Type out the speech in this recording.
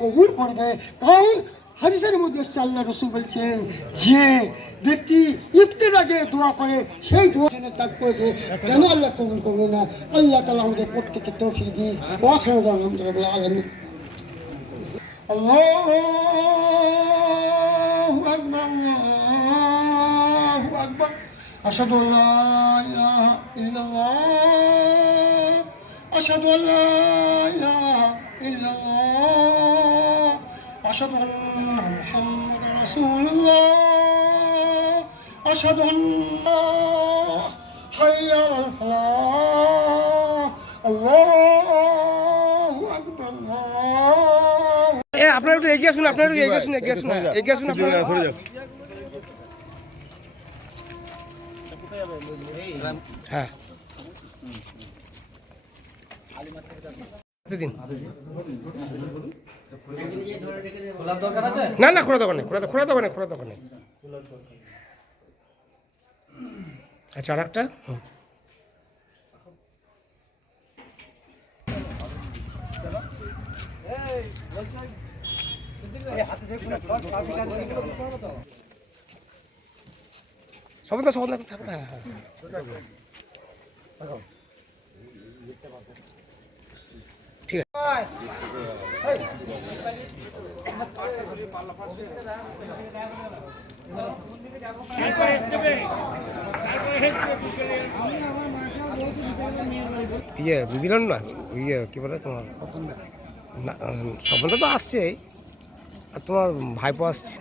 কবুল করবে। কারণ হাদিসের মধ্যে আল্লাহ রাসূল বলছেন যে ব্যক্তি ইফতার আগে দোয়া করে সেই দোয়া জন্য তাক করেছে কেন আল্লাহ কবুল করবে না। আল্লাহ তাআলা আমাদের প্রত্যেককে তৌফিক দিন। ওয়া আখিরু দাওয়ানা আলহামদুলিল্লাহি আলামিন। আল্লাহু আকবার, আল্লাহু আকবার। আশহাদু আল্লা ইলাহা ইল্লাল্লাহ, আশহাদু আল্লা ইলাহা ইল্লাল্লাহ, আশহাদু আন্না মুহাম্মাদার রাসূলুল্লাহ, আশহাদু আন্না হাইয়া আলাল ফালাহ। আল্লাহু আকবার। আপনারা একটু এগিয়ে আসুন, আপনারা একটু এগিয়ে আসুন, এগিয়ে আসুন, এগিয়ে আসুন আপনারা। হ্যাঁ না না, খোলা দোকানে, খোলা দোকানে, খোলা দোকানে। আচ্ছা, আর একটা সবন্দা সবন্দা থাকবে। হ্যাঁ হ্যাঁ, ঠিক আছে। ইয়ে মিলন না, ইয়ে কি বলে তোমার না, সবন্দা তো আসছে আর তোমার ভাইপো আসছে।